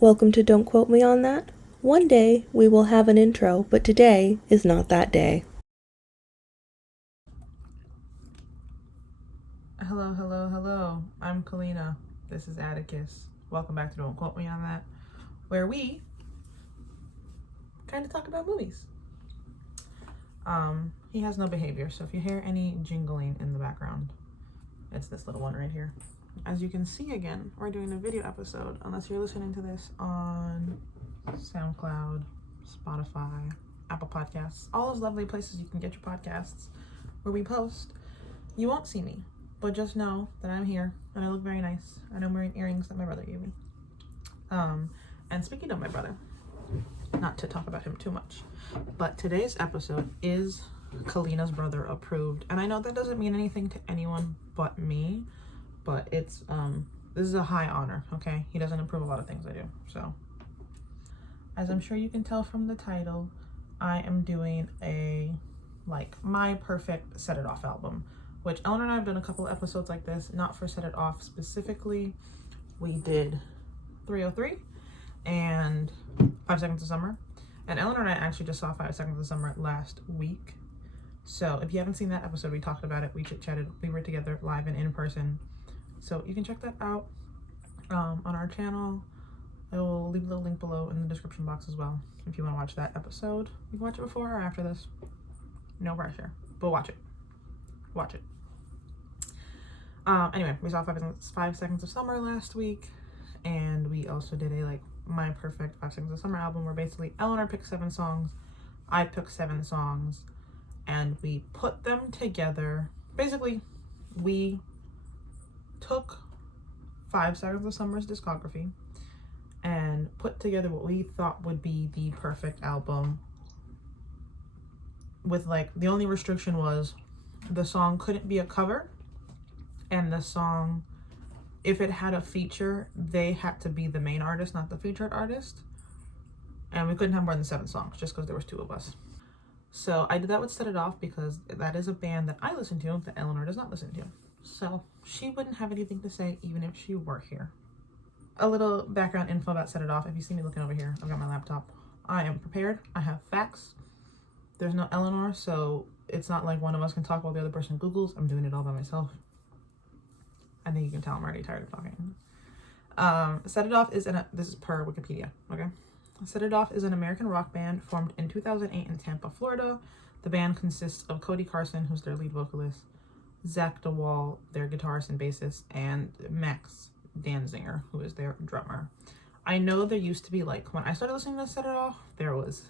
Welcome to Don't Quote Me on That. One day we will have an intro, but today is not that day. Hello. I'm Kalina. This is Atticus. Welcome back to Don't Quote Me on That, where we kind of talk about movies. He has no behavior, so if you hear any jingling in the background, it's this little one right here. As you can see, again, we're doing a video episode, unless you're listening to this on SoundCloud, Spotify, Apple Podcasts, all those lovely places you can get your podcasts where we post. You won't see me, but just know that I'm here and I look very nice and I'm wearing earrings that my brother gave me. And speaking of my brother, not to talk about him too much, but today's episode is Kalina's brother approved. And I know that doesn't mean anything to anyone but me, but it's this is a high honor, okay? He doesn't approve a lot of things I do. So as I'm sure you can tell from the title, I am doing a my perfect Set It Off album, which Eleanor and I have done a couple of episodes like this, not for Set It Off specifically. We did 303 and 5 Seconds of Summer. And Eleanor and I actually just saw 5 Seconds of Summer last week. So if you haven't seen that episode, we talked about it, we chit-chatted, we were together live and in person. So you can check that out on our channel. I will leave the link below in the description box as well. If you want to watch that episode, you can watch it before or after this. No pressure, but watch it. Watch it. Anyway, we saw 5 Seconds of Summer last week, and we also did a my perfect 5 Seconds of Summer album, where basically Eleanor picked 7 songs, I picked 7 songs, and we put them together. Basically, we took 5 Seconds of Summer's discography and put together what we thought would be the perfect album, with the only restriction was the song couldn't be a cover, and the song, if it had a feature, they had to be the main artist, not the featured artist. And we couldn't have more than 7 songs just because there was 2 of us. So I did that with Set It Off because that is a band that I listen to that Eleanor does not listen to. So she wouldn't have anything to say even if she were here. A little background info about Set It Off. If you see me looking over here, I've got my laptop. I am prepared. I have facts. There's no Eleanor, so it's not like one of us can talk while the other person Googles. I'm doing it all by myself. I think you can tell I'm already tired of talking. Set It Off is this is per Wikipedia, okay? Set It Off is an American rock band formed in 2008 in Tampa, Florida. The band consists of Cody Carson, who's their lead vocalist, Zach DeWall, their guitarist and bassist, and Max Danziger, who is their drummer. I know there used to be, when I started listening to Set It Off, there was,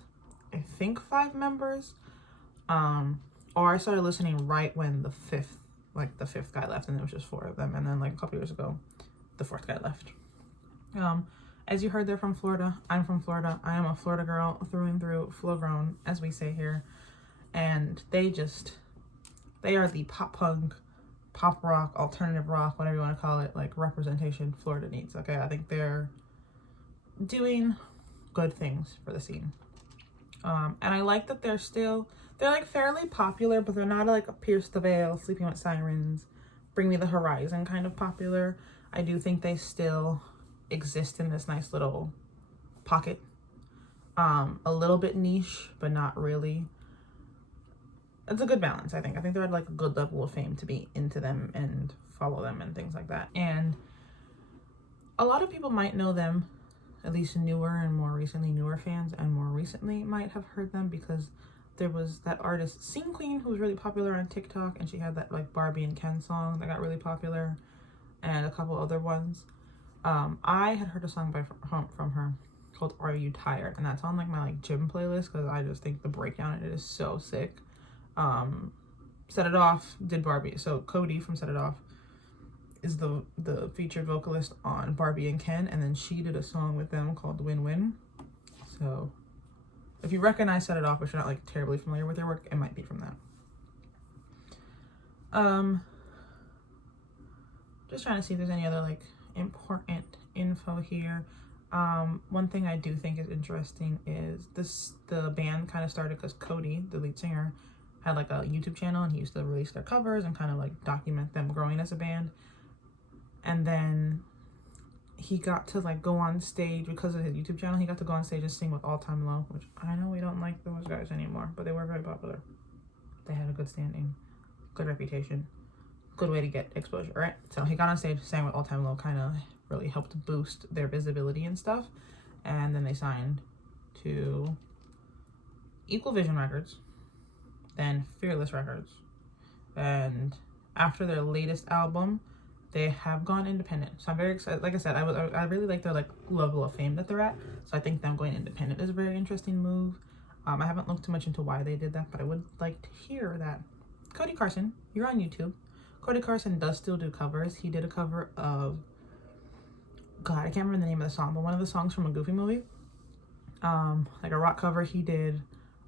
I think, 5 members. Or I started listening right when the fifth guy left, and there was just 4 of them. And then a couple years ago, the 4th guy left. As you heard, they're from Florida. I'm from Florida. I am a Florida girl through and through, Flogrown, as we say here. And they are the pop punk, pop rock, alternative rock, whatever you want to call it, representation Florida needs. Okay, I think they're doing good things for the scene. And I like that they're fairly popular, but they're not a Pierce the Veil, Sleeping with Sirens, Bring Me the Horizon kind of popular. I do think they still exist in this nice little pocket. A little bit niche, but not really. It's a good balance, I think. I think they're at a good level of fame to be into them and follow them and things like that. And a lot of people might know them, at least newer fans, and more recently might have heard them because there was that artist Scene Queen who was really popular on TikTok, and she had that Barbie and Ken song that got really popular, and a couple other ones. I had heard a song from her called Are You Tired, and that's on my gym playlist because I just think the breakdown in it is so sick. Set It Off did Barbie, so Cody from Set It Off is the featured vocalist on Barbie and Ken, and then she did a song with them called Win Win. So if you recognize Set It Off, but you're not terribly familiar with their work, it might be from that. Just trying to see if there's any other important info here. One thing I do think is interesting is the band kind of started because Cody, the lead singer, had a YouTube channel, and he used to release their covers and kind of document them growing as a band. And then he got to like go on stage because of his YouTube channel. He got to go on stage and sing with All Time Low, which I know we don't like those guys anymore, but they were very popular. They had a good standing, good reputation, good way to get exposure, right? So he got on stage, sang with All Time Low, kind of really helped boost their visibility and stuff. And then they signed to Equal Vision Records, then Fearless Records. And after their latest album, they have gone independent. So I'm very excited. Like I said, I really like their like level of fame that they're at. So I think them going independent is a very interesting move. I haven't looked too much into why they did that, but I would like to hear that. Cody Carson, you're on YouTube. Cody Carson does still do covers. He did a cover of, God, I can't remember the name of the song, but one of the songs from a Goofy movie. Like a rock cover. He did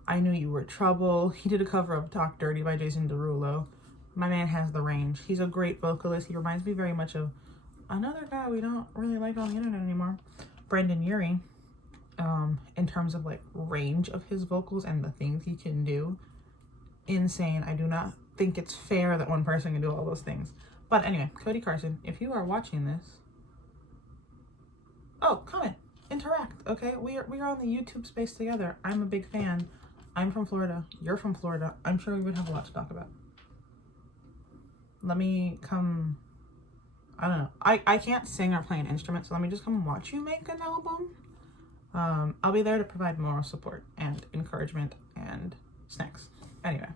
I Knew You Were Trouble. He did a cover of Talk Dirty by Jason Derulo. My man has the range. He's a great vocalist. He reminds me very much of another guy we don't really like on the internet anymore, Brandon Urie, in terms of like range of his vocals and the things he can do. Insane. I do not think it's fair that one person can do all those things. But anyway, Cody Carson, if you are watching this, comment, interact, okay? We are on the YouTube space together. I'm a big fan. I'm from Florida. You're from Florida. I'm sure we would have a lot to talk about. Let me come, I don't know. I can't sing or play an instrument, so let me just come watch you make an album. I'll be there to provide moral support and encouragement and snacks. Anyway,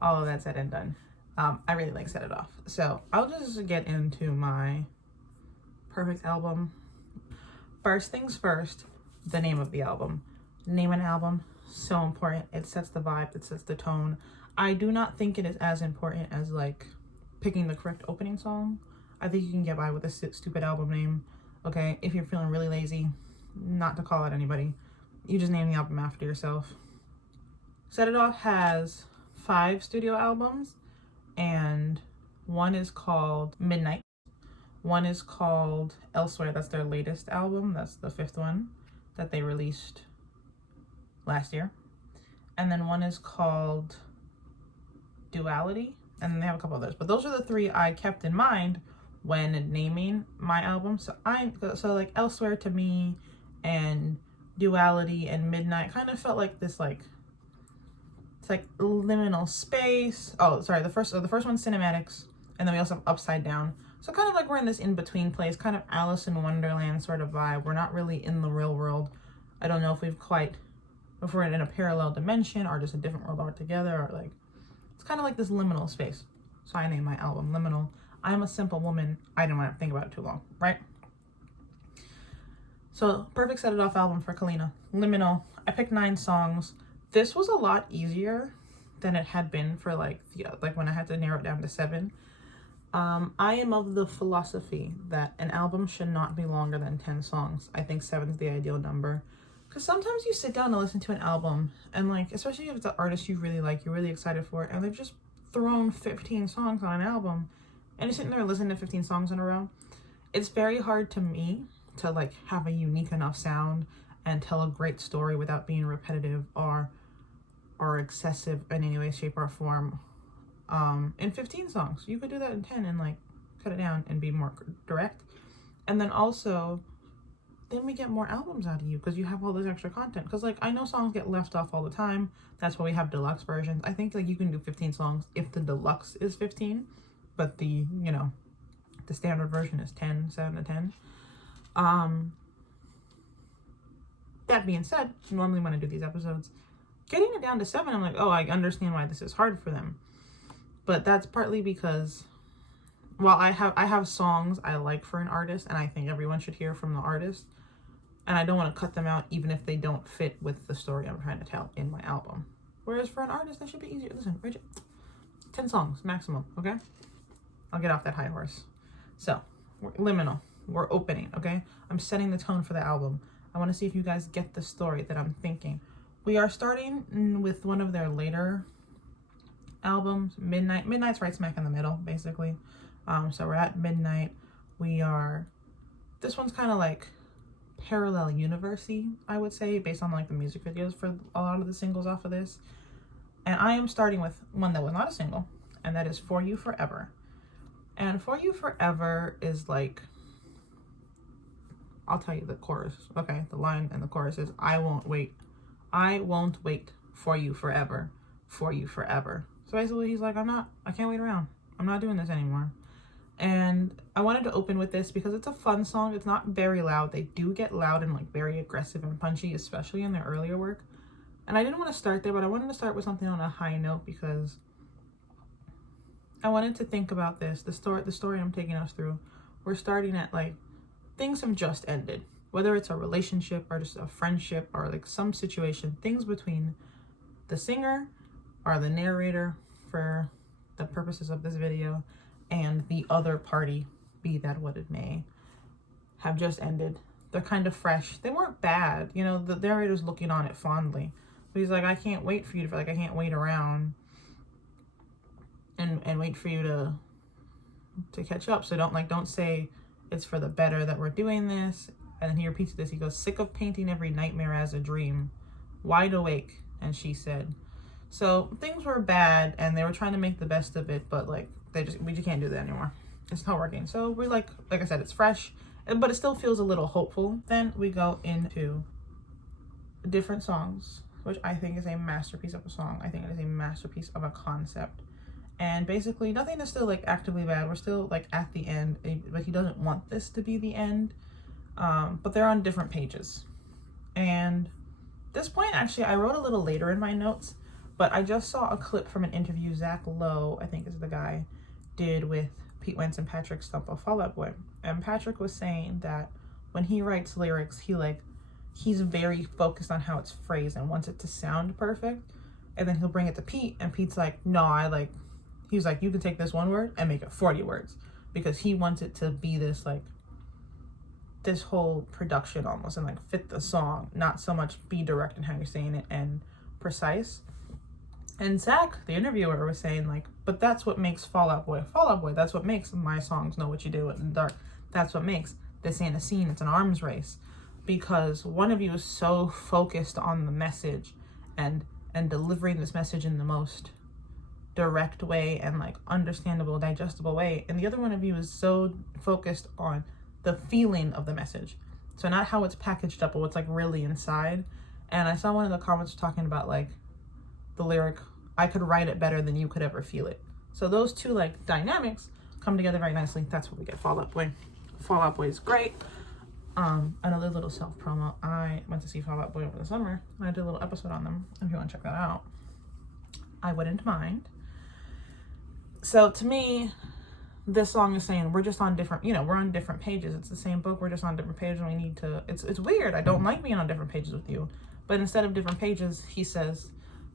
all of that said and done. I really like Set It Off. So I'll just get into my perfect album. First things first, the name of the album. Name an album, so important. It sets the vibe, it sets the tone. I do not think it is as important as like picking the correct opening song. I think you can get by with a stupid album name, okay? If you're feeling really lazy, not to call out anybody, you just name the album after yourself. Set It Off has 5 studio albums, and one is called Midnight. One is called Elsewhere. That's their latest album. That's the 5th one that they released last year. And then one is called Duality. And then they have a couple others. But those are the 3 I kept in mind when naming my album. So like Elsewhere to me and Duality and Midnight kind of felt like this like, it's like liminal space. Oh, sorry. The first one's Cinematics. And then we also have Upside Down. So kind of like we're in this in-between place, kind of Alice in Wonderland sort of vibe. We're not really in the real world. I don't know if if we're in a parallel dimension or just a different world altogether, or like, it's kind of like this liminal space. So I named my album Liminal. I'm a simple woman. I didn't want to think about it too long, right? So perfect Set It Off album for Kalina. Liminal. I picked 9 songs. This was a lot easier than it had been for like when I had to narrow it down to 7. I am of the philosophy that an album should not be longer than 10 songs. I think 7 is the ideal number. Because sometimes you sit down to listen to an album, and like, especially if it's an artist you really like, you're really excited for it, and they've just thrown 15 songs on an album, and you're sitting there listening to 15 songs in a row. It's very hard to me to like have a unique enough sound and tell a great story without being repetitive or excessive in any way, shape, or form. In 15 songs. You could do that in 10 and like cut it down and be more direct. And then also, then we get more albums out of you because you have all this extra content. Because like, I know songs get left off all the time. That's why we have deluxe versions. I think like you can do 15 songs if the deluxe is 15, but the standard version is 10, 7 to 10. That being said, normally when I do these episodes, getting it down to 7, I'm like, oh, I understand why this is hard for them. But that's partly because, well, I have songs I like for an artist, and I think everyone should hear from the artist. And I don't want to cut them out even if they don't fit with the story I'm trying to tell in my album. Whereas for an artist, that should be easier. Listen, Bridget, 10 songs maximum, okay? I'll get off that high horse. So, we're liminal. We're opening, okay? I'm setting the tone for the album. I want to see if you guys get the story that I'm thinking. We are starting with one of their later albums, Midnight. Midnight's right smack in the middle, basically. So we're at Midnight. This one's kind of like parallel universe-y, I would say, based on like the music videos for a lot of the singles off of this. And I am starting with one that was not a single, and that is For You Forever. And For You Forever is like I'll tell you the chorus. Okay, the line and the chorus is, I won't wait for you forever, for you forever. So basically he's like, I can't wait around. I'm not doing this anymore. And I wanted to open with this because it's a fun song. It's not very loud. They do get loud and like very aggressive and punchy, especially in their earlier work. And I didn't want to start there, but I wanted to start with something on a high note because I wanted to think about this. The story I'm taking us through. We're starting at like, things have just ended. Whether it's a relationship or just a friendship or like some situation, things between the singer or the narrator for the purposes of this video and the other party, be that what it may, have just ended. They're kind of fresh. They weren't bad. You know, the narrator's looking on it fondly. But he's like, I can't wait for you to, like, I can't wait around and wait for you to catch up. So don't say it's for the better that we're doing this. And then he repeats this. He goes, sick of painting every nightmare as a dream, wide awake. And she said, so things were bad and they were trying to make the best of it, but like we just can't do that anymore. It's not working. So we're like I said, it's fresh, but it still feels a little hopeful. Then we go into different songs, which I think is a masterpiece of a song. I think it is a masterpiece of a concept. And basically nothing is still like actively bad. We're still like at the end, but he doesn't want this to be the end. But they're on different pages. And this point, actually, I wrote a little later in my notes, but I just saw a clip from an interview Zach Lowe, I think is the guy, did with Pete Wentz and Patrick Stump of Fall Out Boy. And Patrick was saying that when he writes lyrics, he's very focused on how it's phrased and wants it to sound perfect. And then he'll bring it to Pete, and Pete's like, no, he's like, you can take this one word and make it 40 words. Because he wants it to be this, like, this whole production almost, and like fit the song, not so much be direct in how you're saying it and precise. And Zach, the interviewer, was saying like, but that's what makes Fall Out Boy. That's what makes my songs Know What You Do in the Dark. That's what makes this ain't a scene, it's an arms race. Because one of you is so focused on the message and delivering this message in the most direct way and like understandable, digestible way, and the other one of you is so focused on the feeling of the message. So not how it's packaged up, but what's like really inside. And I saw one of the comments talking about like the lyric, I could write it better than you could ever feel it. So those two like dynamics come together very nicely. That's what we get Fall Out Boy. Fall Out Boy is great. Another little self promo. I went to see Fall Out Boy over the summer and I did a little episode on them. If you want to check that out, I wouldn't mind. So to me, this song is saying we're just on different, we're on different pages. It's the same book, we're just on different pages, and we need to, it's weird. I don't like being on different pages with you. But instead of different pages, he says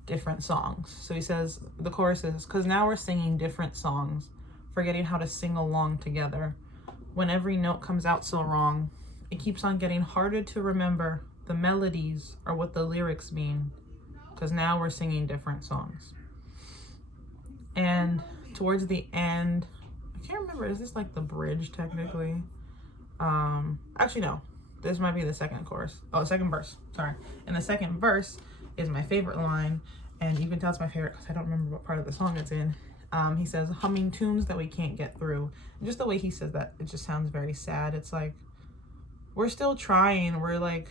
different songs. So he says, the chorus is, because now we're singing different songs, forgetting how to sing along together. When every note comes out so wrong, it keeps on getting harder to remember the melodies or what the lyrics mean, because now we're singing different songs. And towards the end, I can't remember, is this like the bridge technically? Actually no, this might be the second verse, sorry. And the second verse is my favorite line, and you can tell it's my favorite because I don't remember what part of the song it's in. He says, humming tunes that we can't get through. And just the way he says that, it just sounds very sad. It's like, we're still trying, we're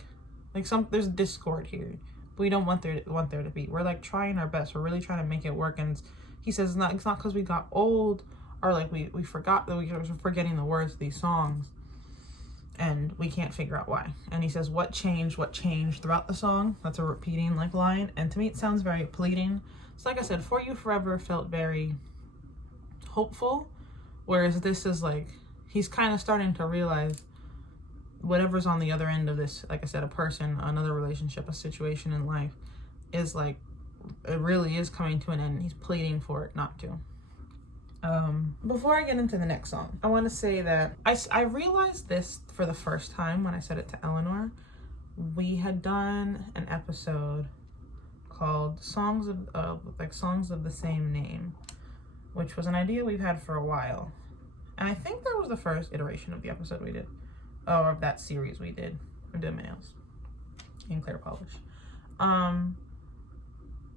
there's discord here. We don't want there to be. We're like trying our best, we're really trying to make it work. And he says it's not because we got old, or like we forgot that we were forgetting the words of these songs and we can't figure out why. And he says, what changed throughout the song? That's a repeating like line, and to me it sounds very pleading. So like I said, For You Forever felt very hopeful, whereas this is like, he's kind of starting to realize whatever's on the other end of this, like I said, a person, another relationship, a situation in life, is like, it really is coming to an end, and he's pleading for it not to. Before I get into the next song, I want to say that I realized this for the first time when I said it to Eleanor. We had done an episode called Songs of the Same Name, which was an idea we've had for a while. And I think that was the first iteration of the episode we did, or of that series we did. I did my nails in clear polish.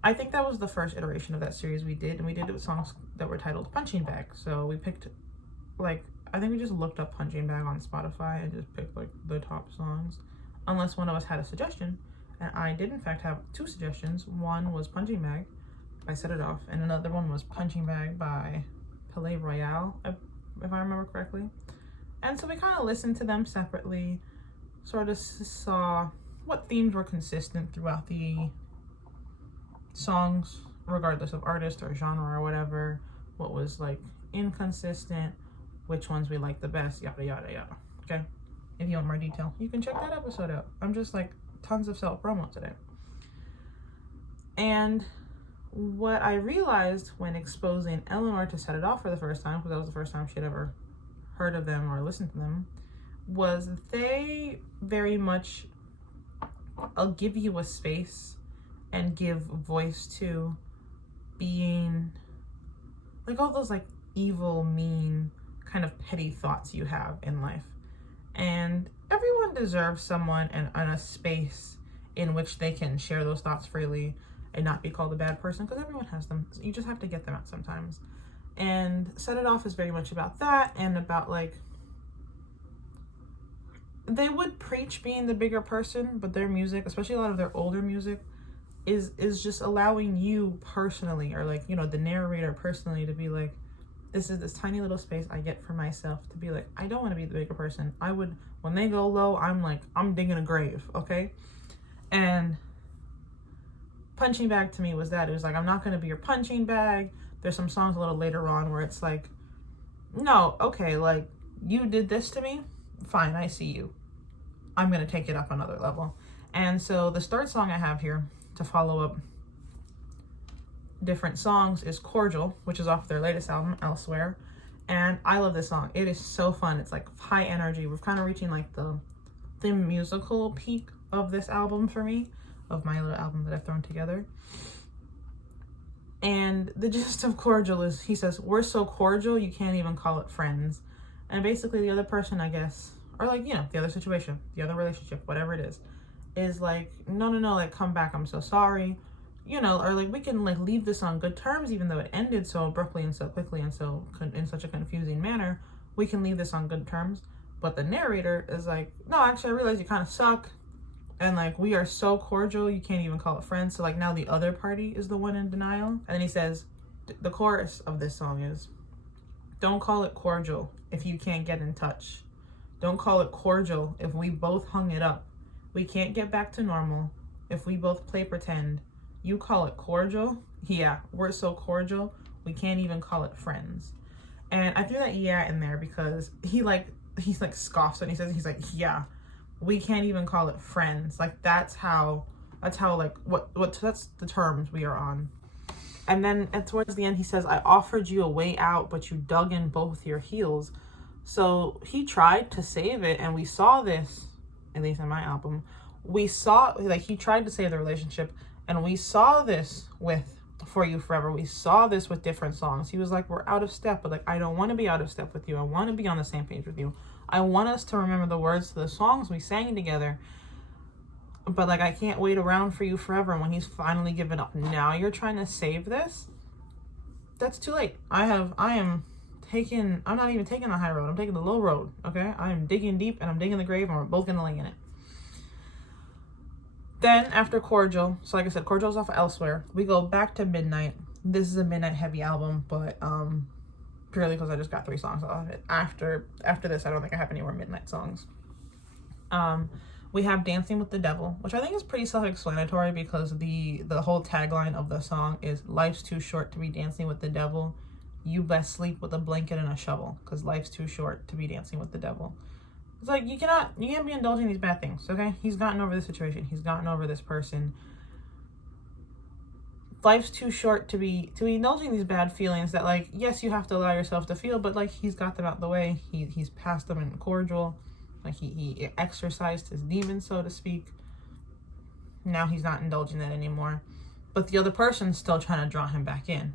I think that was the first iteration of that series we did, and we did it with songs that were titled Punching Bag. So we picked like I think we just looked up Punching Bag on Spotify and just picked like the top songs, unless one of us had a suggestion. And I did in fact have 2 suggestions. One was Punching Bag by Set It Off, and another one was Punching Bag by Palais Royale, if I remember correctly. And so we kind of listened to them separately, sort of saw what themes were consistent throughout the songs, regardless of artist or genre or whatever, what was like inconsistent, which ones we liked the best, yada yada yada. Okay, if you want more detail, you can check that episode out. I'm just like tons of self promo today. And what I realized when exposing Eleanor to Set It Off for the first time, because that was the first time she'd ever heard of them or listened to them, was they very much give you a space and give voice to being like all those like evil, mean, kind of petty thoughts you have in life. And everyone deserves someone and a space in which they can share those thoughts freely and not be called a bad person, because everyone has them. You just have to get them out sometimes. And Set It Off is very much about that, and about like, they would preach being the bigger person, but their music, especially a lot of their older music, is just allowing you personally, or like, you know, the narrator personally, to be like, this is this tiny little space I get for myself to be like, I don't want to be the bigger person. I would, when they go low, I'm like, I'm digging a grave, okay? And Punching Bag to me was that. It was like, I'm not going to be your punching bag. There's some songs a little later on where it's like, no, okay, like, you did this to me, fine, I see you. I'm going to take it up another level. And so the third song I have here to follow up different songs is Cordial, which is off their latest album, Elsewhere. And I love this song. It is so fun. It's like high energy. We're kind of reaching like the musical peak of this album for me, of my little album that I've thrown together. And the gist of Cordial is, he says, we're so cordial you can't even call it friends. And basically the other person, I guess, or like, you know, the other situation, the other relationship, whatever it is like, no, like, come back, I'm so sorry, you know, or like, we can like leave this on good terms, even though it ended so abruptly and so quickly and so in such a confusing manner. We can leave this on good terms. But the narrator is like, no, actually I realize you kind of suck, and like, we are so cordial you can't even call it friends. So like, now the other party is the one in denial. And then he says, the chorus of this song is, don't call it cordial if you can't get in touch. Don't call it cordial if we both hung it up. We can't get back to normal if we both play pretend. You call it cordial? Yeah, we're so cordial we can't even call it friends. And I threw that yeah in there because he's like scoffs and he's like, yeah, we can't even call it friends. Like, that's how like that's the terms we are on. And then towards the end he says, I offered you a way out, but you dug in both your heels. So he tried to save it, and we saw this, at least in my album, we saw, like, he tried to save the relationship, and we saw this with For You Forever. We saw this with different songs. He was like, we're out of step, but like, I don't want to be out of step with you. I want to be on the same page with you. I want us to remember the words to the songs we sang together, but like, I can't wait around for you forever. And when he's finally given up, now you're trying to save this? That's too late. I'm not even taking the high road. I'm taking the low road, okay? I am digging deep, and I'm digging the grave, and we're both gonna lay in it. Then, after Cordial, so like I said, Cordial's off of Elsewhere. We go back to Midnight. This is a Midnight heavy album, but purely because I just got 3 songs off of it. After this, I don't think I have any more Midnight songs. We have Dancing with the Devil, which I think is pretty self-explanatory, because the whole tagline of the song is, life's too short to be dancing with the devil. You best sleep with a blanket and a shovel, because life's too short to be dancing with the devil. It's like, you can't be indulging these bad things, okay? He's gotten over this situation. He's gotten over this person. Life's too short to be indulging these bad feelings that, like, yes, you have to allow yourself to feel, but like, he's got them out the way. He's past them in Cordial. Like, he exorcised his demons, so to speak. Now he's not indulging that anymore. But the other person's still trying to draw him back in.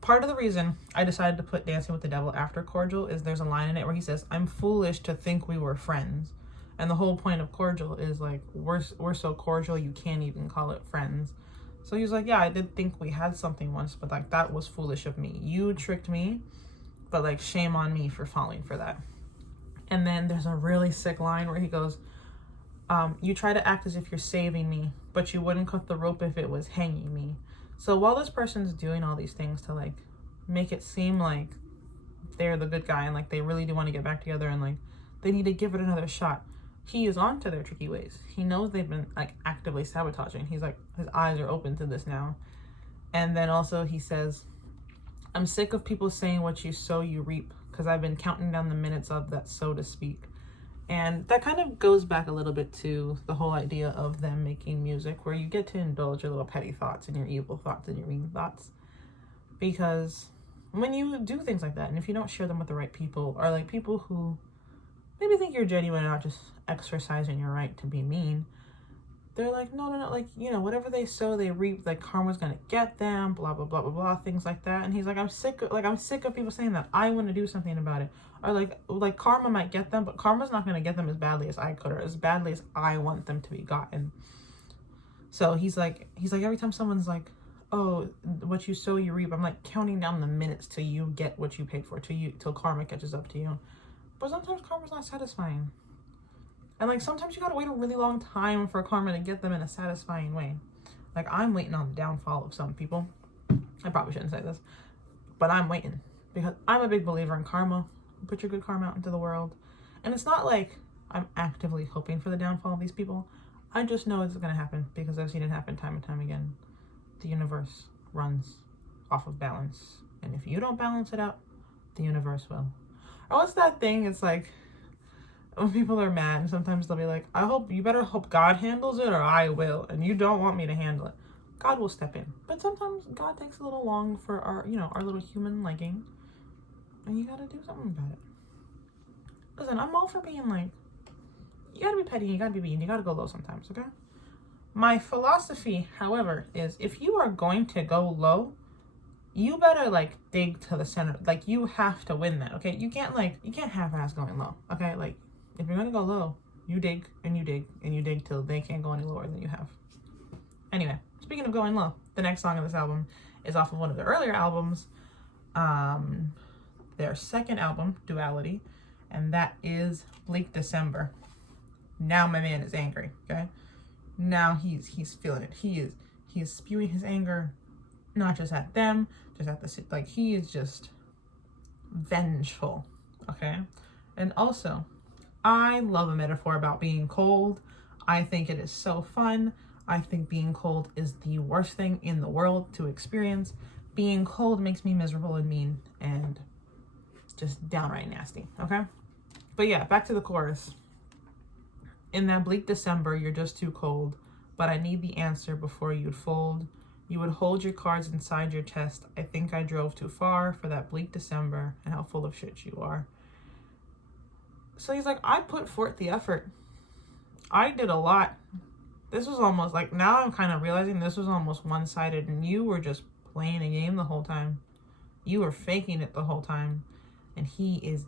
Part of the reason I decided to put Dancing with the Devil after Cordial is there's a line in it where he says, I'm foolish to think we were friends. And the whole point of Cordial is like, we're so cordial you can't even call it friends. So he was like, yeah, I did think we had something once, but like, that was foolish of me. You tricked me but like, shame on me for falling for that. And then there's a really sick line where he goes, you try to act as if you're saving me, but you wouldn't cut the rope if it was hanging me. So while this person's doing all these things to like make it seem like they're the good guy and like they really do want to get back together and like they need to give it another shot, he is on to their tricky ways. He knows they've been like actively sabotaging. He's like, his eyes are open to this now. And then also he says, I'm sick of people saying what you sow you reap, because I've been counting down the minutes of that, so to speak. And that kind of goes back a little bit to the whole idea of them making music, where you get to indulge your little petty thoughts and your evil thoughts and your mean thoughts. Because when you do things like that, and if you don't share them with the right people, or like people who maybe think you're genuine and not just exercising your right to be mean, they're like, no, like, you know, whatever they sow, they reap, like karma's gonna get them, blah, blah, blah, blah, blah, things like that. And he's like, I'm sick of people saying that. I want to do something about it. Or like karma might get them, but karma's not gonna get them as badly as I could, or as badly as I want them to be gotten. So he's like, every time someone's like, oh, what you sow, you reap, I'm like counting down the minutes till you get what you paid for, till karma catches up to you. But sometimes karma's not satisfying. And like sometimes you gotta wait a really long time for karma to get them in a satisfying way. Like, I'm waiting on the downfall of some people. I probably shouldn't say this, but I'm waiting, because I'm a big believer in karma. Put your good karma out into the world. And it's not like I'm actively hoping for the downfall of these people. I just know it's gonna happen because I've seen it happen time and time again. The universe runs off of balance. And if you don't balance it out, the universe will. Or what's that thing? It's like, when people are mad, and sometimes they'll be like, you better hope God handles it or I will, and you don't want me to handle it. God will step in. But sometimes God takes a little long for our little human liking, and you gotta do something about it. Listen, I'm all for being like, you gotta be petty, you gotta be mean, you gotta go low sometimes, okay? My philosophy, however, is if you are going to go low, you better like dig to the center. Like, you have to win that, okay? You can't half-ass going low, okay? Like, if you're gonna go low, you dig and you dig and you dig till they can't go any lower than you have. Anyway, speaking of going low, the next song on this album is off of one of their earlier albums, their second album, Duality, and that is Bleak December. Now my man is angry, okay? Now he's feeling it. He is spewing his anger, not just at them, just at the, like, he is just vengeful, okay? And also, I love a metaphor about being cold. I think it is so fun. I think being cold is the worst thing in the world to experience. Being cold makes me miserable and mean and just downright nasty, okay? But yeah, back to the chorus. In that bleak December, you're just too cold, but I need the answer before you'd fold. You would hold your cards inside your chest. I think I drove too far for that bleak December and how full of shit you are. So he's like, I put forth the effort. I did a lot. This was almost like, now I'm kind of realizing this was almost one-sided, and you were just playing a game the whole time. You were faking it the whole time. And he is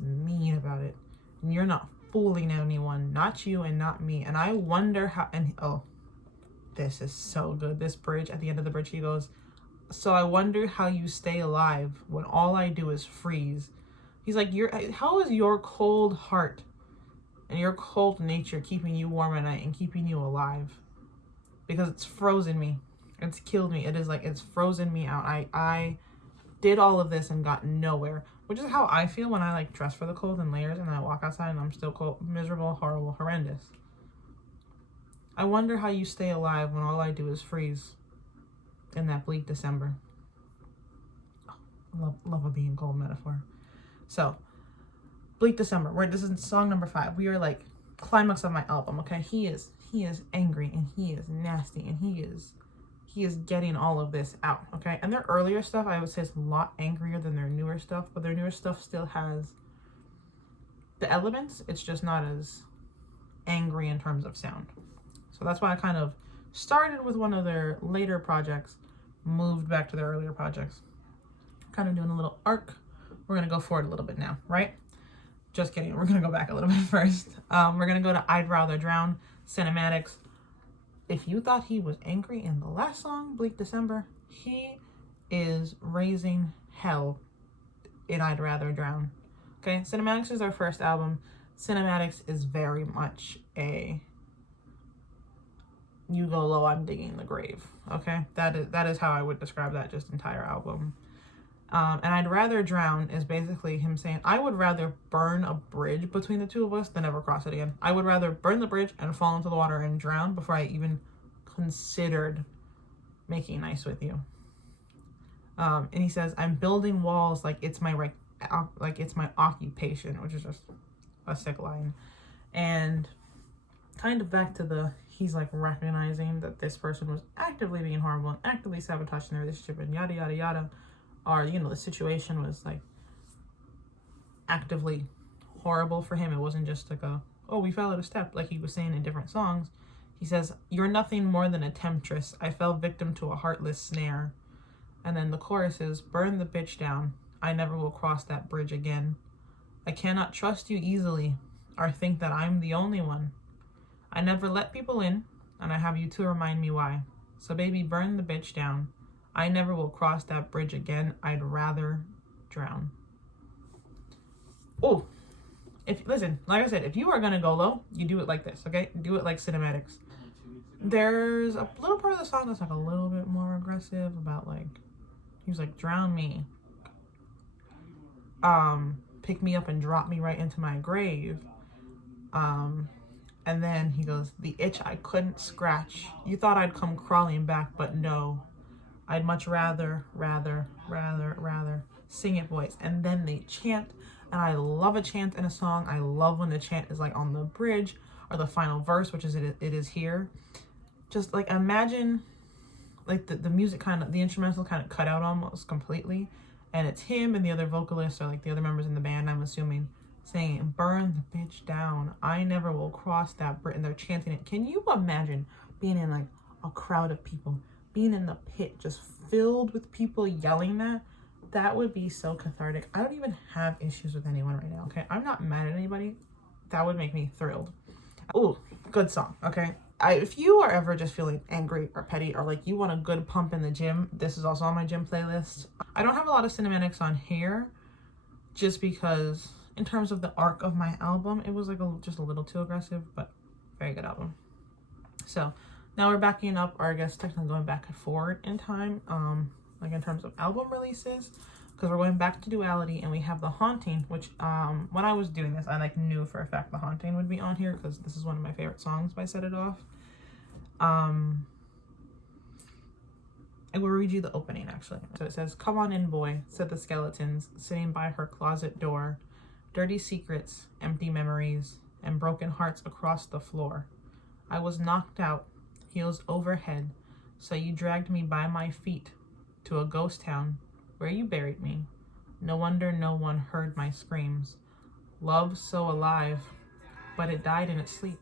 mean about it. And you're not fooling anyone, not you and not me. And I wonder how, and oh, this is so good. This bridge, at the end of the bridge, he goes, so I wonder how you stay alive when all I do is freeze. He's like, how is your cold heart and your cold nature keeping you warm at night and keeping you alive? Because it's frozen me. It's killed me. It is like, it's frozen me out. I did all of this and got nowhere, which is how I feel when I like dress for the cold in layers and I walk outside and I'm still cold, miserable, horrible, horrendous. I wonder how you stay alive when all I do is freeze in that bleak December. Love a being cold metaphor. So, Bleak December. This is song number 5. We are like climax of my album. Okay, he is angry and he is nasty and he is getting all of this out. Okay, and their earlier stuff I would say is a lot angrier than their newer stuff, but their newer stuff still has the elements. It's just not as angry in terms of sound. So that's why I kind of started with one of their later projects, moved back to their earlier projects. Kind of doing a little arc. We're going to go forward a little bit now, right? Just kidding. We're going to go back a little bit first. We're going to go to I'd Rather Drown, Cinematics. If you thought he was angry in the last song, Bleak December, he is raising hell in I'd Rather Drown. Okay, Cinematics is our first album. Cinematics is very much a you go low, I'm digging the grave. Okay, that is how I would describe that just entire album. And I'd Rather Drown is basically him saying, I would rather burn a bridge between the two of us than ever cross it again. I would rather burn the bridge and fall into the water and drown before I even considered making nice with you. And he says, I'm building walls like it's my occupation, which is just a sick line. And kind of back to he's like recognizing that this person was actively being horrible and actively sabotaging their relationship and yada yada yada. Or, you know, the situation was like actively horrible for him. It wasn't just like we fell out of step, like he was saying in different songs. He says, you're nothing more than a temptress. I fell victim to a heartless snare. And then the chorus is, burn the bitch down. I never will cross that bridge again. I cannot trust you easily or think that I'm the only one. I never let people in, and I have you to remind me why. So baby, burn the bitch down. I never will cross that bridge again. I'd rather drown. Oh, listen, like I said, if you are gonna go low, you do it like this, okay? Do it like Cinematics. There's a little part of the song that's like a little bit more aggressive about like, he was like, drown me. Pick me up and drop me right into my grave. And then he goes, the itch I couldn't scratch. You thought I'd come crawling back, but no. I'd much rather sing it, boys. And then they chant, and I love a chant in a song. I love when the chant is like on the bridge or the final verse, which is it is here. Just like imagine like the music kind of, the instrumental kind of cut out almost completely, and it's him and the other vocalists or like the other members in the band, I'm assuming, saying, burn the bitch down. I never will cross that bridge. And they're chanting it. Can you imagine being in like a crowd of people, being in the pit just filled with people yelling that? That would be so cathartic. I don't even have issues with anyone right now, okay? I'm not mad at anybody. That would make me thrilled. Oh, good song, okay? If you are ever just feeling angry or petty or like you want a good pump in the gym, this is also on my gym playlist. I don't have a lot of Cinematics on here just because in terms of the arc of my album, it was like just a little too aggressive, but very good album. So now we're backing up, or I guess technically going back and forward in time, like in terms of album releases, because we're going back to Duality, and we have The Haunting, which when I was doing this, I like knew for a fact The Haunting would be on here because this is one of my favorite songs by Set It Off. I will read you the opening actually. So it says, come on in, boy, said the skeletons, sitting by her closet door. Dirty secrets, empty memories, and broken hearts across the floor. I was knocked out, heels overhead, so you dragged me by my feet to a ghost town where you buried me. No wonder no one heard my screams. Love so alive, but it died in its sleep.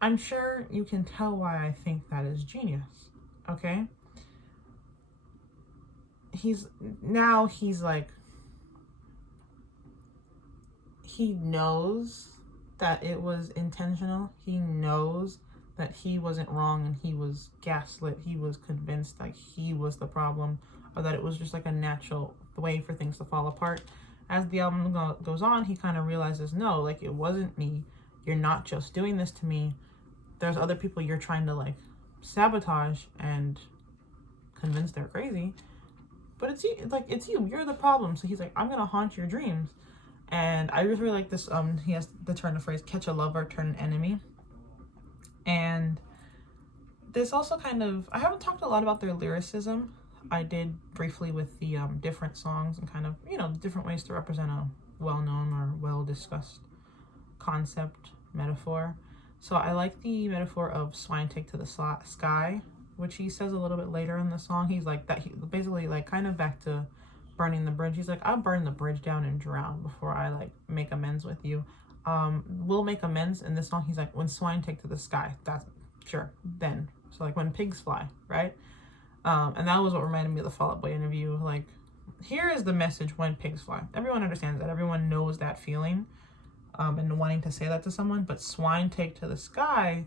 I'm sure you can tell why I think that is genius, okay? He's like, he knows that it was intentional. He knows that he wasn't wrong and he was gaslit. He was convinced that he was the problem, or that it was just like a natural way for things to fall apart. As the album goes on, he kind of realizes, no, like it wasn't me. You're not just doing this to me. There's other people you're trying to like sabotage and convince they're crazy. But it's you, you're the problem. So he's like, I'm gonna haunt your dreams. And I just really like this, he has the turn of phrase, catch a lover, turn an enemy. And this also kind of, I haven't talked a lot about their lyricism. I did briefly with the different songs and kind of, different ways to represent a well-known or well-discussed concept, metaphor. So I like the metaphor of swine take to the sky, which he says a little bit later in the song. He's like that, he basically like kind of back to burning the bridge. He's like, I'll burn the bridge down and drown before I like make amends with you. We'll make amends in this song. He's like, when swine take to the sky, that's sure, then. So like when pigs fly, right? And that was what reminded me of the Fall Out Boy interview. Like, here is the message when pigs fly. Everyone understands that. Everyone knows that feeling, and wanting to say that to someone. But swine take to the sky,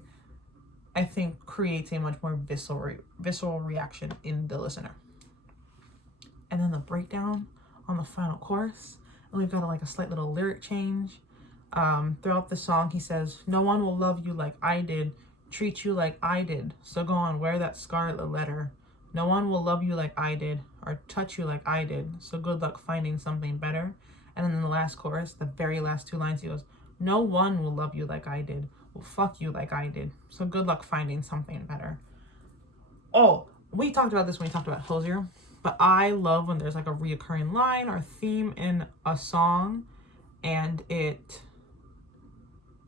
I think creates a much more visceral reaction in the listener. And then the breakdown on the final chorus, and we've got like a slight little lyric change. Throughout the song, he says, "No one will love you like I did, treat you like I did, so go on, wear that scarlet letter. No one will love you like I did, or touch you like I did, so good luck finding something better." And then in the last chorus, the very last two lines, he goes, "No one will love you like I did, will fuck you like I did, so good luck finding something better." Oh, we talked about this when we talked about Hosier, but I love when there's like a reoccurring line or theme in a song and it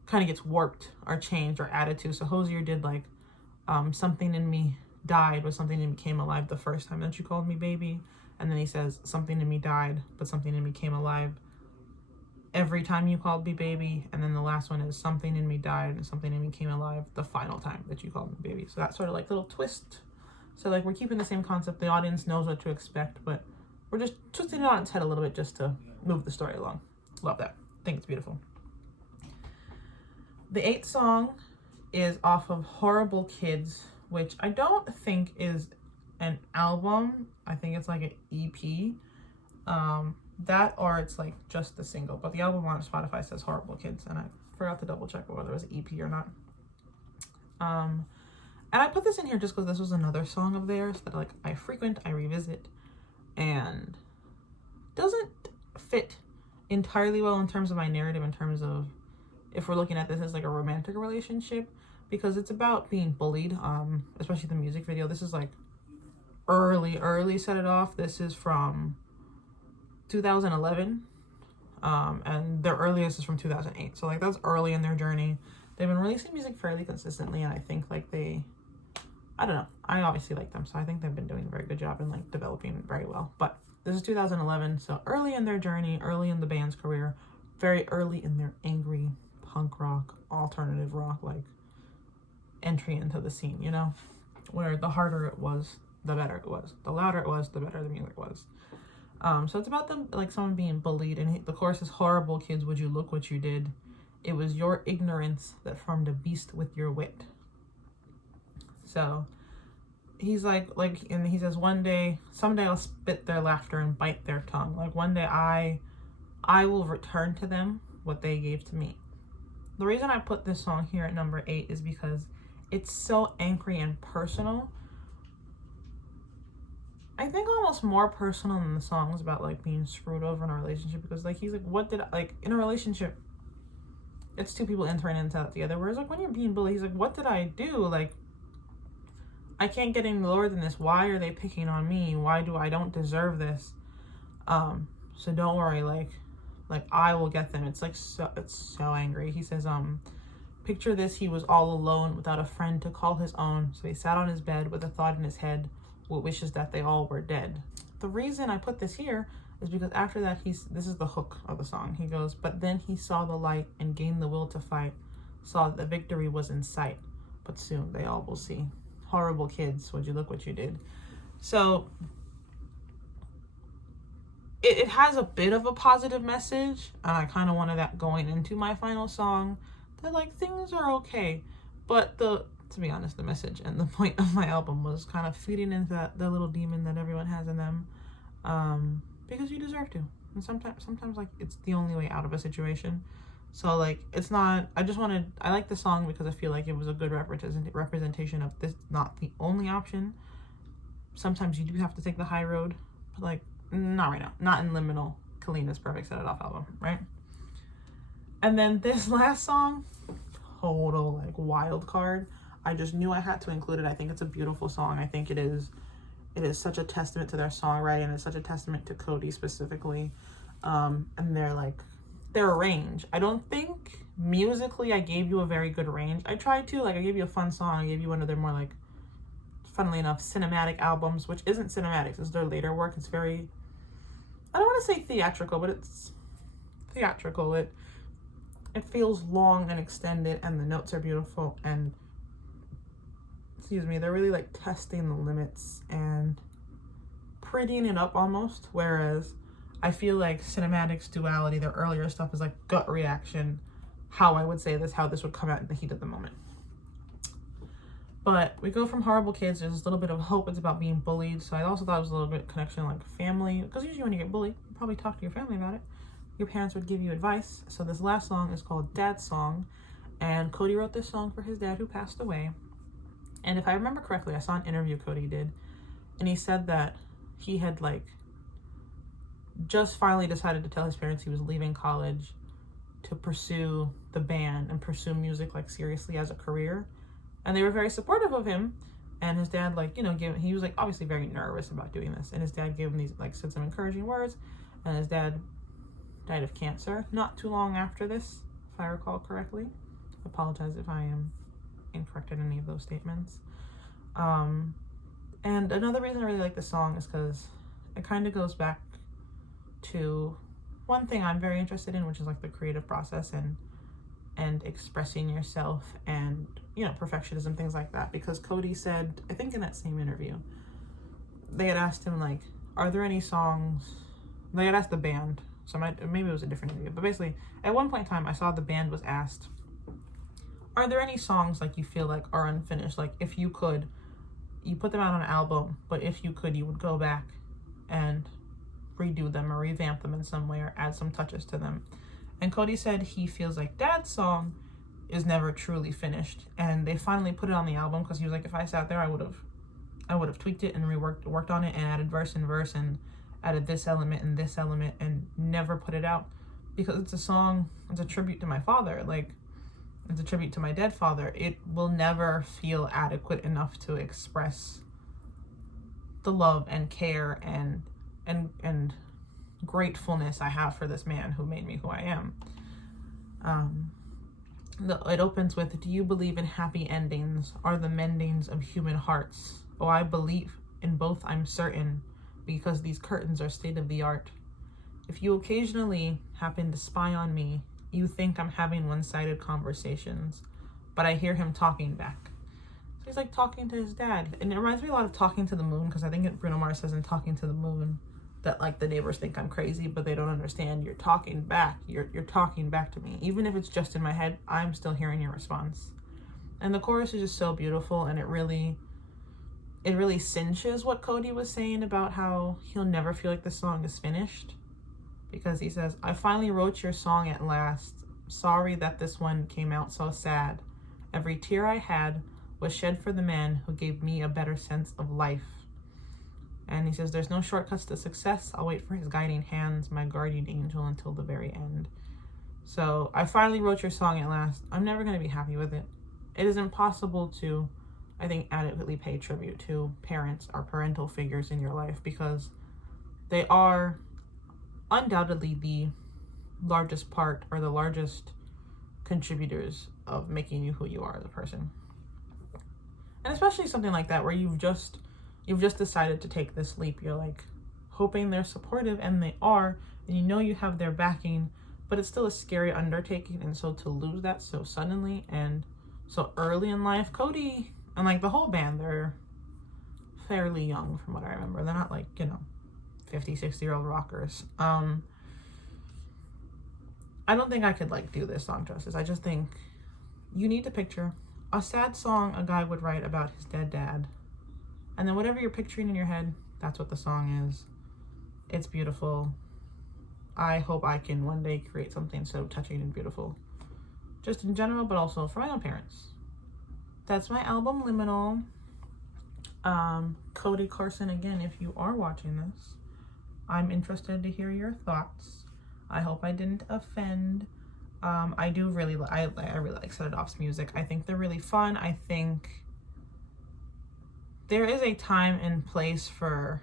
kind of gets warped or changed or added to. So Hosier did like something in me died, but something in me came alive the first time that you called me baby. And then he says, something in me died, but something in me came alive every time you called me baby. And then the last one is something in me died and something in me came alive the final time that you called me baby. So that's sort of like little twist. So like we're keeping the same concept. The audience knows what to expect, but we're just twisting it on its head a little bit just to move the story along. Love that. I think it's beautiful. The 8th song is off of Horrible Kids, which I don't think is an album. I think it's like an EP. That or it's like just the single, but the album on Spotify says Horrible Kids, and I forgot to double check whether it was an EP or not. And I put this in here just because this was another song of theirs that like I frequent, I revisit, and doesn't fit entirely well in terms of my narrative, in terms of if we're looking at this as like a romantic relationship, because it's about being bullied, especially the music video. This is like early Set It Off. This is from 2011, and their earliest is from 2008. So like that's early in their journey. They've been releasing music fairly consistently, and I think like I don't know, I obviously like them, so I think they've been doing a very good job in like developing very well. But this is 2011, so early in their journey, early in the band's career, very early in their angry punk rock, alternative rock like entry into the scene, you know, where the harder it was, the better it was, the louder it was, the better the music was. So it's about them, like someone being bullied, and the chorus is, "Horrible kids, would you look what you did? It was your ignorance that formed a beast with your wit." So he's like, and he says, someday I'll spit their laughter and bite their tongue. Like one day I will return to them what they gave to me. The reason I put this song here at number 8 is because it's so angry and personal. I think almost more personal than the songs about like being screwed over in a relationship, because like he's like, in a relationship, it's two people entering into that together, whereas like when you're being bullied, he's like, what did I do? Like, I can't get any lower than this. Why are they picking on me? Why I don't deserve this? So don't worry, like I will get them. It's so angry. He says, picture this, he was all alone without a friend to call his own, so he sat on his bed with a thought in his head, what wishes that they all were dead. The reason I put this here is because after that, this is the hook of the song. He goes, but then he saw the light and gained the will to fight, saw that the victory was in sight, but soon they all will see. Horrible kids, would you look what you did? So it has a bit of a positive message, and I kind of wanted that going into my final song, that like things are okay, but to be honest, the message and the point of my album was kind of feeding into the little demon that everyone has in them, because you deserve to, and sometimes like it's the only way out of a situation. So like it's not, I like the song because I feel like it was a good representation of this, not the only option. Sometimes you do have to take the high road, but like not right now, not in Liminal, Kalina's Perfect Set It Off album, right? And then this last song, total like wild card. I just knew I had to include it. I think it's a beautiful song. I think it is such a testament to their songwriting, and it's such a testament to Cody specifically, and their range. I don't think musically I gave you a very good range. I tried to, like I gave you a fun song, I gave you one of their more like, funnily enough, cinematic albums, which isn't cinematics, it's their later work. It's very, I don't want to say theatrical, but it's theatrical. It feels long and extended, and the notes are beautiful, and they're really like testing the limits and prettying it up almost, whereas I feel like Cinematics Duality, their earlier stuff, is like gut reaction, how I would say this, how this would come out in the heat of the moment. But we go from horrible kids, there's a little bit of hope, it's about being bullied. So I also thought it was a little bit connection like family, because usually when you get bullied, you probably talk to your family about it. Your parents would give you advice. So this last song is called Dad's Song, and Cody wrote this song for his dad who passed away. And if I remember correctly, I saw an interview Cody did, and he said that he had like just finally decided to tell his parents he was leaving college to pursue the band and pursue music like seriously as a career. And they were very supportive of him. And his dad, like, you know, he was like obviously very nervous about doing this. And his dad gave him these, like, said some encouraging words. And his dad died of cancer not too long after this, if I recall correctly. I apologize if I am incorrect in any of those statements. And another reason I really like this song is because it kind of goes back to one thing I'm very interested in, which is like the creative process and expressing yourself and, you know, perfectionism, things like that. Because Cody said, I think in that same interview, they had asked him, like, are there any songs, they had asked the band, so maybe it was a different interview, but basically at one point in time I saw the band was asked, are there any songs like you feel like are unfinished, like if you could, you put them out on an album, but if you could, you would go back and redo them or revamp them in some way or add some touches to them. And Cody said he feels like Dad's Song is never truly finished, and they finally put it on the album because he was like, if I sat there, I would have tweaked it and worked on it and added verse and verse and added this element and never put it out, because it's a song, it's a tribute to my father, like it's a tribute to my dead father. It will never feel adequate enough to express the love and care and gratefulness I have for this man who made me who I am. It opens with, do you believe in happy endings? Are the mendings of human hearts? Oh, I believe in both, I'm certain, because these curtains are state of the art. If you occasionally happen to spy on me, you think I'm having one-sided conversations, but I hear him talking back. So he's like talking to his dad. And it reminds me a lot of Talking to the Moon, because I think Bruno Mars says in Talking to the Moon that like the neighbors think I'm crazy, but they don't understand. You're talking back. You're talking back to me. Even if it's just in my head, I'm still hearing your response. And the chorus is just so beautiful, and it really cinches what Cody was saying about how he'll never feel like the song is finished. Because he says, I finally wrote your song at last. Sorry that this one came out so sad. Every tear I had was shed for the man who gave me a better sense of life. And he says, there's no shortcuts to success. I'll wait for his guiding hands, my guardian angel, until the very end. So I finally wrote your song at last. I'm never going to be happy with it. It is impossible to, I think, adequately pay tribute to parents or parental figures in your life, because they are undoubtedly the largest part or the largest contributors of making you who you are as a person. And especially something like that where you've just decided to take this leap. You're like hoping they're supportive, and they are, and you know you have their backing, but it's still a scary undertaking. And so to lose that so suddenly and so early in life, Cody and like the whole band, they're fairly young from what I remember. They're not like, you know, 50, 60-year-old rockers. I don't think I could like do this song justice. I just think you need to picture a sad song a guy would write about his dead dad. And then whatever you're picturing in your head, that's what the song is. It's beautiful. I hope I can one day create something so touching and beautiful. Just in general, but also for my own parents. That's my album, Liminal. Cody Carson, again, if you are watching this, I'm interested to hear your thoughts. I hope I didn't offend. I really like Set It Off's music. I think they're really fun. I think there is a time and place for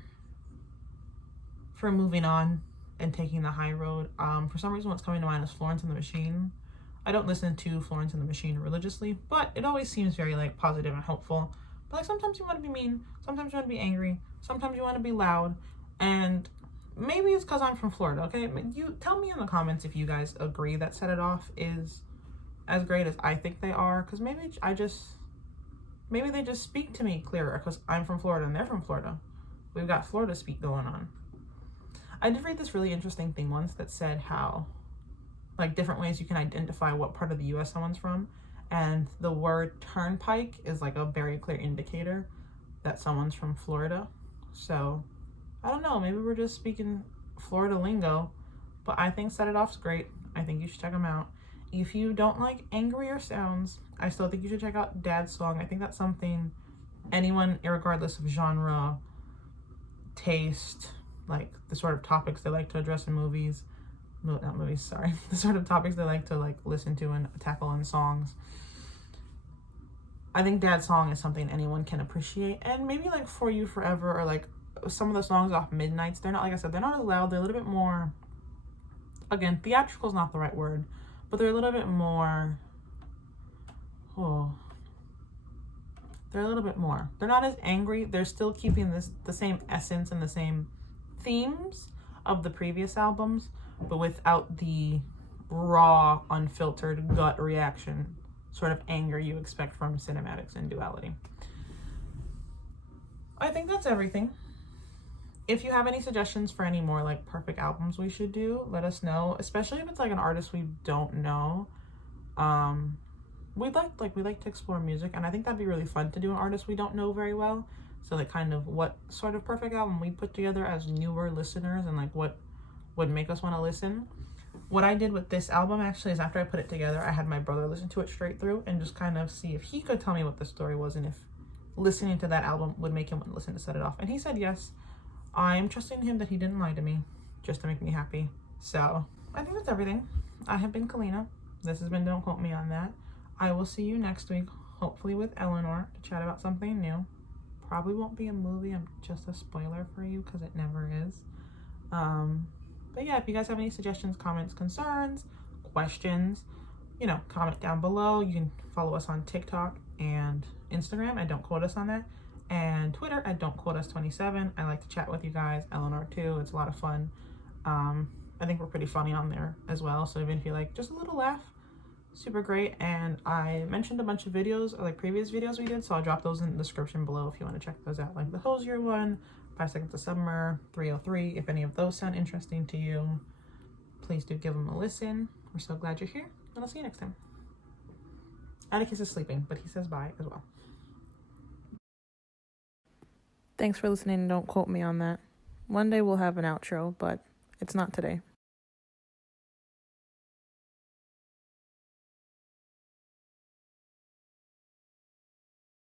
moving on and taking the high road. For some reason, what's coming to mind is Florence and the Machine. I don't listen to Florence and the Machine religiously, but it always seems very like positive and hopeful. But like sometimes you want to be mean, sometimes you want to be angry, sometimes you want to be loud, and maybe it's because I'm from Florida, okay? You tell me in the comments if you guys agree that Set It Off is as great as I think they are, because maybe they just speak to me clearer because I'm from Florida and they're from Florida. We've got Florida speak going on. I did read this really interesting thing once that said how, like, different ways you can identify what part of the U.S. someone's from. And the word turnpike is like a very clear indicator that someone's from Florida. So I don't know, maybe we're just speaking Florida lingo, but I think Set It Off's great. I think you should check them out. If you don't like angrier sounds, I still think you should check out Dad's Song. I think that's something anyone, regardless of genre, taste, like the sort of topics they like to address in movies, not movies, sorry, the sort of topics they like to like listen to and tackle in songs. I think Dad's Song is something anyone can appreciate. And maybe like For You Forever, or like some of the songs off Midnights, they're not, like I said, they're not as loud. They're a little bit more, again, theatrical is not the right word, but they're a little bit more, they're a little bit more. They're not as angry. They're still keeping the same essence and the same themes of the previous albums, but without the raw, unfiltered gut reaction sort of anger you expect from cinematics and duality. I think that's everything. If you have any suggestions for any more like perfect albums we should do, let us know, especially if it's like an artist we don't know. We like to explore music, and I think that'd be really fun to do an artist we don't know very well. So like kind of what sort of perfect album we put together as newer listeners, and like what would make us want to listen. What I did with this album actually is after I put it together, I had my brother listen to it straight through and just kind of see if he could tell me what the story was and if listening to that album would make him want to listen to Set It Off. And he said yes. I'm trusting him that he didn't lie to me just to make me happy. So I think that's everything. I have been Kalina. This has been Don't Quote Me on That. I will see you next week, hopefully with Eleanor, to chat about something new. Probably won't be a movie. I'm just a spoiler for you because it never is. But yeah, if you guys have any suggestions, comments, concerns, questions, comment down below. You can follow us on TikTok and Instagram at Don't Quote Us on That, and Twitter at Don't Quote Us 27. I like to chat with you guys, Eleanor too. It's a lot of fun. I think we're pretty funny on there as well. So even if you like just a little laugh, super great. And I mentioned a bunch of videos, or like previous videos we did, so I'll drop those in the description below if you want to check those out, like the Hosier one, 5 Seconds of Summer, 303. If any of those sound interesting to you, please do give them a listen. We're so glad you're here, and I'll see you next time. Atticus is sleeping, but he says bye as well. Thanks for listening. Don't quote me on that. One day we'll have an outro, but it's not today.